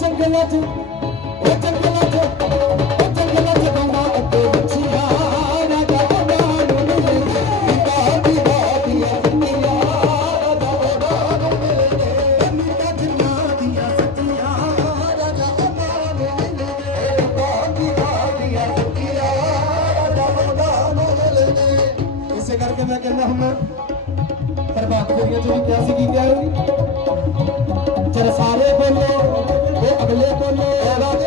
ਜੰਗਲਾਂ 'ਚ ਉਹ ਜੰਗਲਾਂ 'ਚ ਉਹ ਜੰਗਲਾਂ 'ਚ ਗਾਉਂਦਾ ਅੱਗੇ ਬੱਚੀਆਂ ਰਾਜਾ ਉਹਨਾਂ ਨੂੰ ਮਿਲਦੇ ਬਾਦੀ ਬਾਦੀਆਂ ਦੁਨੀਆ ਰਾਜਾ ਉਹਨਾਂ ਨੂੰ ਮਿਲਦੇ ਮਿੱਟਾ ਜਿੰਨਾ ਦੀਆਂ ਸੱਚੀਆਂ ਰਾਜਾ ਉਹਨਾਂ ਨੂੰ ਮਿਲਦੇ ਬਾਦੀ ਬਾਦੀਆਂ ਦੁਨੀਆ ਰਾਜਾ ਉਹਨਾਂ ਨੂੰ ਮਿਲਦੇ ਇਸੇ ਕਰਕੇ ਮੈਂ ਕਹਿੰਦਾ ਹੁੰਦਾ ਪ੍ਰਭਾਤ ਫੇਰੀਆਂ ਚ ਵੀ ਕਿਹਾ ਸੀ ਕੀ ਕਿਹਾ ਸੀ বলে